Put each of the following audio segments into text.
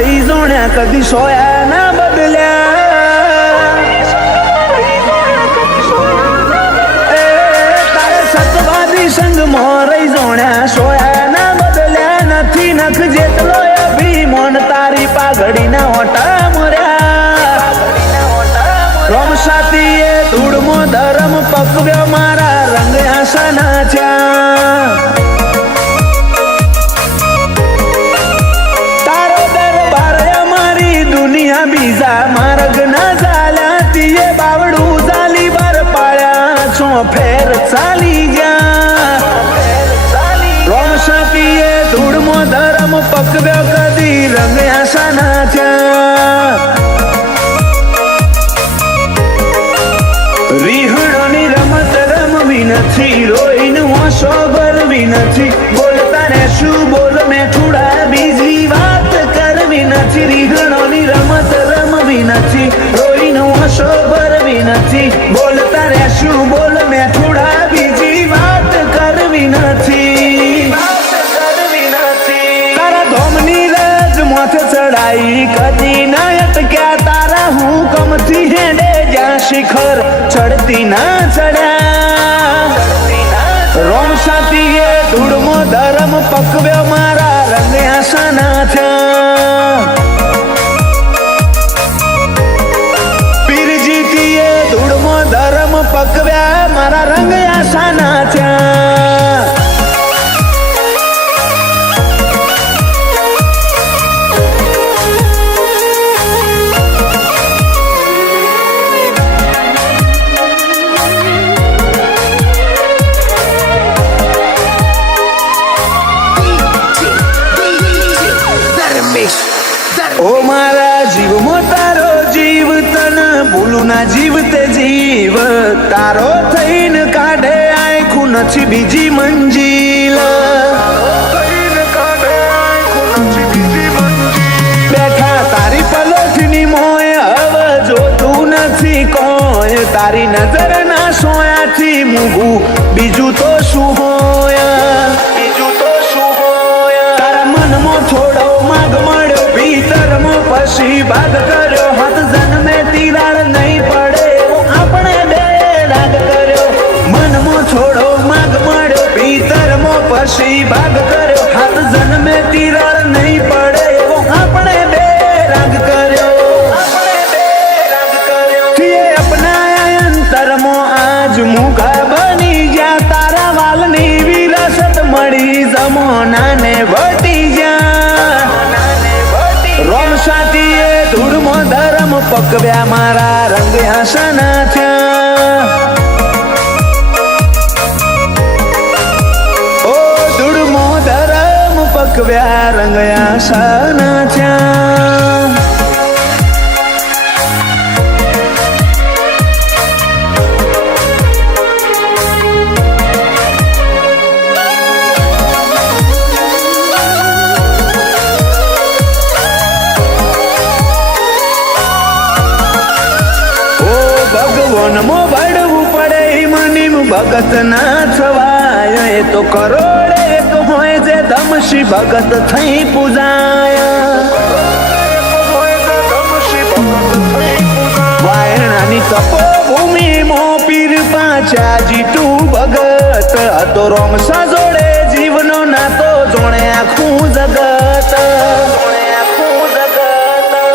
રही જોણ્યા કદી સોયા ના બદલ્યા તારે સતવાદી સંગમાં રહી જોણ્યા સોયા ના બદલ્યા નથી નખ જેટલો અભિમાન તારી પાઘડીના ઓટા મર્યા રોમ સાતીએ ધૂળમો ધરમ પકવ્યો મારા રંગ આશાના છ્યા બીજા માર્ગ ના ચાલ્યા તીએ બાવડું ચાલી બાર પાડ્યા છો ફેર ચાલી ગયા રોમ સાતીએ ધૂળમો ધરમ પકવ્યો કદી રંગ આશાના થયા રીહણોની રમત રમવી નથી રોઈનું ઓછો ભરવી નથી બોલતા ને શું બોલ મેં થોડા બીજી વાત કરવી નથી રીહણોની રમત રમવી નથી રોઈનું ઓછો ભરવી નથી બોલતા રે શું બોલ મેં થોડા બીજી વાત કરવી નથી તારા ધોમની રજ માથે ચડાઈ કદી ના અટક્યા તારા હું કમથી હેડે જ્યાં શિખર ચડતી ના ચડ્યા રોમ સાતીએ ધૂળમો ધરમ પકવ્યો મારા રંગ આશાના થયા પીરજીતીએ ધૂળમો ધરમ પકવ્યા મારા રંગ આશાના થયા ઓ મારા જીવમાં તારો જીવ તન ભૂલું ના જીવ તે જીવ તારો થઈને કાઢે આંખું નથી બીજી મંજિલ બેઠા તારી પલોઠની મોય હવે જોતું નથી કોઈ તારી નજર ના સોયાથી મૂગું બીજું તો શું હોય તારા મનમાં થોડો માગ મળ્યો ભીતરમાં પછી ભાગ કર્યો હાથ જન્મે તિરાડ નહીં પડે આપણે બે રાગ કર્યો મનમાં થોડો માગ મળ્યો ભીતરમાં પછી ભાગ કર્યો હાથ જન્મે તિરાડ નહીં પડે આપણે બે રાગ કર્યો અપનાયા અંતરમાં આજ મુખા બની ગયા તારા વાલની વિરાસત મળી જમાનાને વટી ગયા રોમ સાતીએ ધૂળમો ધરમ પકવ્યા મારા રંગ આશાના થયા ઓ ધૂળમો ધરમ પકવ્યા રંગ આશાના થયા ભગવાનમાં ભળવું પડે મનીમ ભગત ના થવાય એ તો કરોડે એક હોય જે ધમશી ભગત થઈ પૂજાય વાયણાની તપોભૂમિ મો પીર પાછા જીતું ભગત હતો રોમ સાજોડે જીવનો નાતો જોણે આખું જગત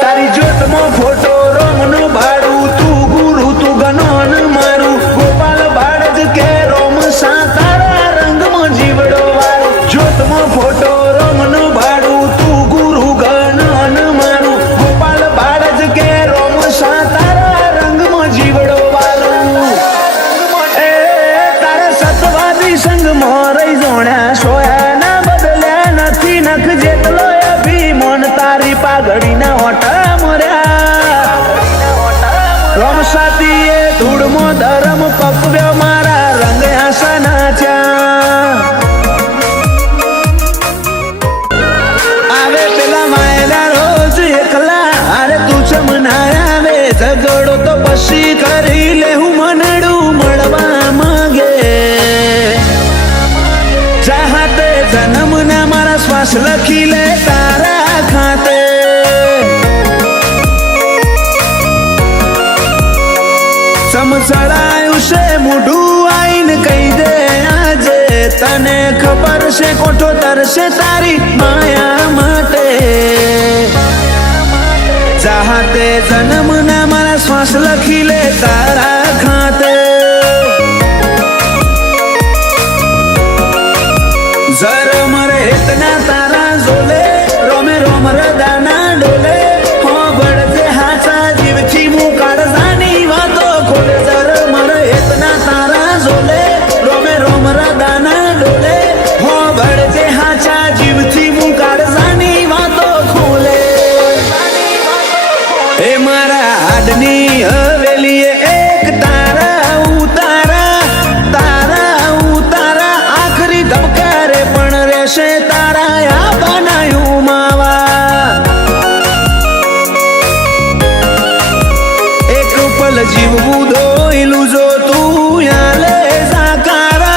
તારી જ્યોતમાં ફોટો રોમનો ભાડું તું ગુરુ તું ગનોન મારું ગોપાલ ભાડજ કે રોમ સા તારા રંગમાં જીવડો વાળું જ્યોતમાં ફોટો રોમનો ભાડું તું ગુરુ ગનોન મારું ગોપાલ ભાડજ કે રોમ સા તારા રંગમાં જીવડો વાળું એ તારા સતવાદી સંગમાં રહી જોણ્યા સોયા ના બદલ્યા નથી નખ જેટલો અભિમાન તારી પાઘડીના ઓટા મર્યા રોમ સાતીએ ધૂળમો ધરમ પકવ્યો મારા રંગ આશાના થયા આવે પેલા માયલા રોજ એકલા અરે તું ચમના આવે ઝઘડો તો પછી કરી લે હું મનડું મળવા માંગે ચાહતે જન્મના મારા શ્વાસ લખી લે તારા ખાતે નામ ચડાયું છે મોઢું આઈને કહી દે આજે તને ખબર છે કોઠો તરશે તારી માયા માટે ચાહતે જન્મ ના મારા શ્વાસ લખી લે તારા ખાતે जर मरे इतना तारा जोले रोमे रोम रदाना डोले हो बड़जे हाचा जीव छी मुकाड़ जानी वातो खोले जर मरे इतना तारा जोले रोमे रोम रदाना डोले हो बड़जे हाचा जीव छी मुकाड़ जानी वातो खोले ए मारा आदनी हवेली एक तारा उतारा तारा उतारा आखरी धबकारे पण रेशे तारा या बनायू मावा एक पल जीवू धोईलू जो तू आले जाकारा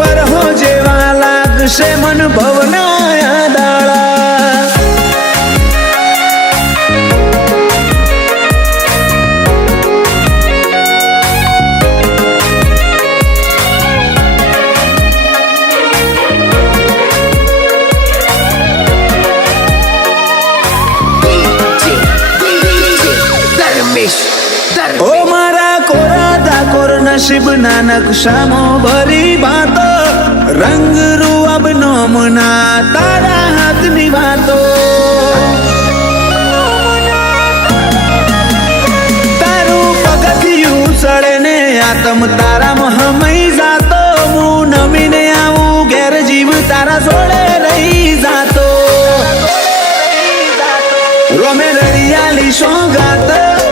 पर हो जेवा लागशे मन भवनाया दाळा ओ मारा कोरा दाकोर नसीब ना नक्शामो भरी बातो रंग रूअब नोमना तारा हाथनी बातो तारू पगथियू चढ़े ने आतम तारा महमई जातो मु नमीने आऊ घेर जीव तारा जोड़े रही जातो रोमे रड़ियाली सोगात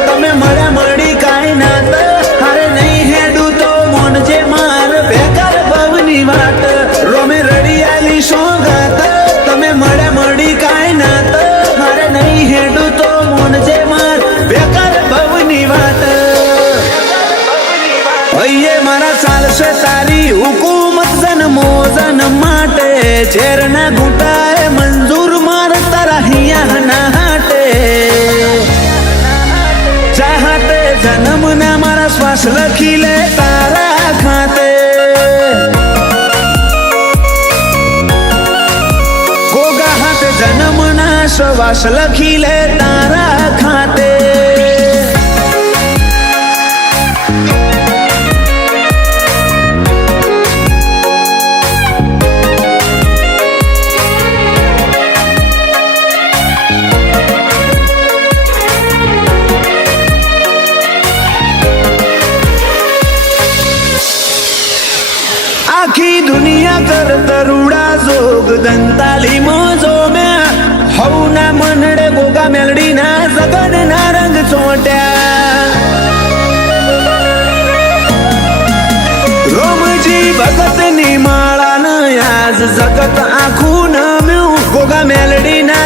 તમે મળ્યા મળી કાંઈ નાત હારે નહીં હેડું તો મોનજે માર બેકાર ભવની વાત રોમે રડિયાલી સોગાત તમે મળ્યા મળી કાંઈ નાત હારે નહીં હેડું તો મોનજે માર બેકાર ભવની વાત હૈયે મારા ચાલશે તારી હુકુમત જન્મો જન્મ માટે ઝેરના ઘૂંટાએ મંજૂર માર તારા હિયા ના હાટે चाहते जन्म ना मारा श्वास लखी ले तारा खाते गोगा हाथे जन्म ना श्वास लखी ले तारा खाते आखी दुनिया कर तरुड़ा जोग दंताली मोजो में हऊ ना मनड़े गोगा मेलड़ी ना जगन ना रंग चोट्या रोमजी भगत नी माळा न आज जगत आखू न म्यू गोगा मेलड़ी ना